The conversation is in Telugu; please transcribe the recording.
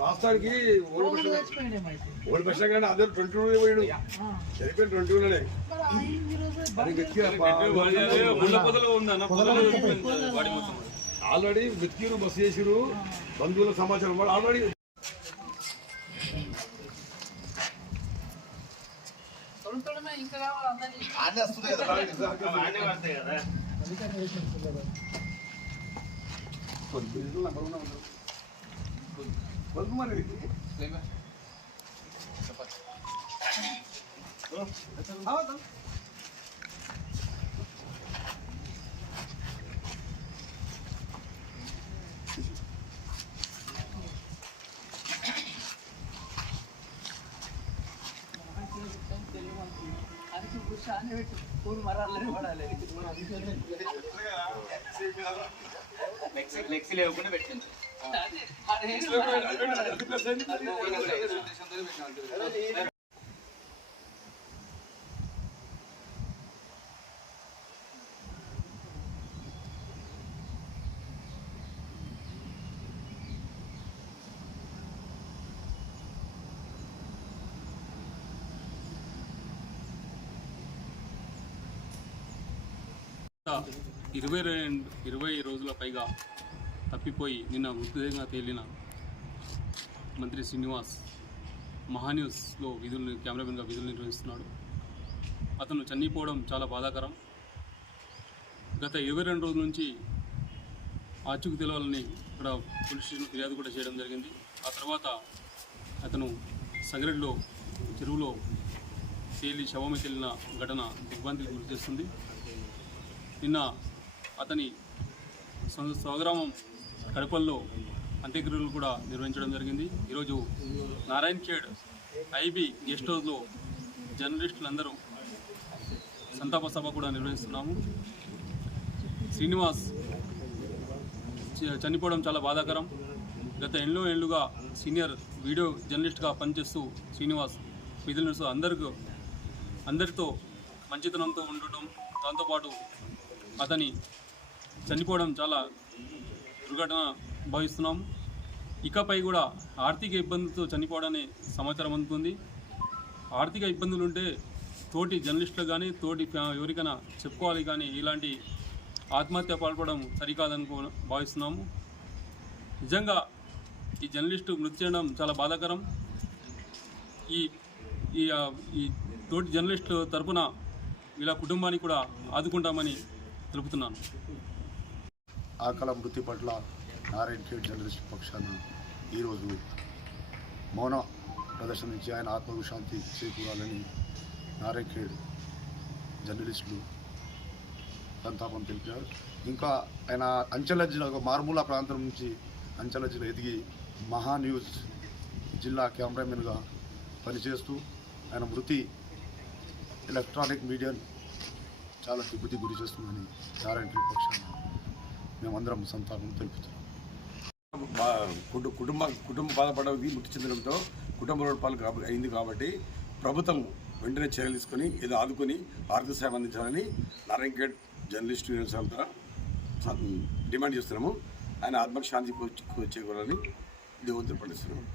రాష్ట్రానికి ఓల్డ్ బస్ స్టాండ్ అదే 22 పోయాడు చనిపోయిన 22లోనే ఆల్రెడీ వెతికిరు బస్సు చేసిరు బంధువుల సమాచారం కూడా ఆల్రెడీ మరి ఫ్లెక్సీ లేకుండా పెట్టింది. ఇరవై రోజుల పైగా తప్పిపోయి నిన్న మృతదేహంగా తేలిన మంత్రి శ్రీనివాస్ మహాన్యూస్లో కెమెరామెన్గా విధులు నిర్వహిస్తున్నాడు. అతను చనిపోవడం చాలా బాధాకరం. గత 22 రోజుల నుంచి ఆచూకు తెలవాలని ఇక్కడ పోలీస్ స్టేషన్ ఫిర్యాదు కూడా చేయడం జరిగింది. ఆ తర్వాత అతను సంగారెడ్డిలో చెరువులో శవమే తేలిన ఘటన దిగ్భ్రాంతికి గురి చేస్తుంది. నిన్న అతని స్వగ్రామం కడపల్లో అంత్యక్రియలు కూడా నిర్వహించడం జరిగింది. ఈరోజు నారాయణ్ ఖేడ్ ఐబీ గెస్ట్ హౌస్లో జర్నలిస్టులందరూ సంతాప సభ కూడా నిర్వహిస్తున్నాము. శ్రీనివాస్ చనిపోవడం చాలా బాధాకరం. గత ఏళ్ళుగా సీనియర్ వీడియో జర్నలిస్ట్గా పనిచేస్తూ శ్రీనివాస్ విధులు నిర్వహిస్తూ అందరితో మంచితనంతో ఉండటం, దాంతోపాటు అతని చనిపోవడం చాలా దుర్ఘటన భావిస్తున్నాము. ఇకపై కూడా ఆర్థిక ఇబ్బందులతో చనిపోవడనే సమాచారం అందుతుంది. ఆర్థిక ఇబ్బందులు ఉంటే తోటి జర్నలిస్టులు కానీ తోటి ఎవరికైనా చెప్పుకోవాలి, కానీ ఇలాంటి ఆత్మహత్య పాల్పడడం సరికాదనుకో భావిస్తున్నాము. నిజంగా ఈ జర్నలిస్టు మృతి చేయడం చాలా బాధాకరం. ఈ తోటి జర్నలిస్టు తరపున వీళ్ళ కుటుంబానికి కూడా ఆదుకుంటామని తెలుపుతున్నాను. ఆకల మృతి పట్ల నారాయణ్ ఖేడ్ జర్నలిస్ట్ పక్షాన ఈరోజు మౌన ప్రదర్శన నుంచి ఆయన ఆత్మకు శాంతి చేకూరాలని నారాయణ్ ఖేడ్ జర్నలిస్టులు సంతాపం తెలిపారు. ఇంకా ఆయన అంచెల జిల్లా మారుమూల ప్రాంతం నుంచి అంచెల జిల్లా ఎదిగి మహాన్యూస్ జిల్లా కెమెరామెన్గా పనిచేస్తూ ఆయన మృతి ఎలక్ట్రానిక్ మీడియా చాలా దిగ్గుతి గురి చేస్తుందని నారాయణ ఖేడ్ పక్షాన మేమందరం సంతాపం తెలుపుతున్నాం. కుటుంబ బాధపడేది మృతి చెందడంతో కుటుంబ రూపాలు అయింది కాబట్టి ప్రభుత్వం వెంటనే చర్యలు తీసుకొని ఏదో ఆదుకొని ఆర్థిక సాయం అందించాలని నారాయణ ఖేడ్ జర్నలిస్టు యూనియన్ ద్వారా డిమాండ్ చేస్తున్నాము. ఆయన ఆత్మకు శాంతి చేకూరాలని దేవుని పండిస్తున్నాము.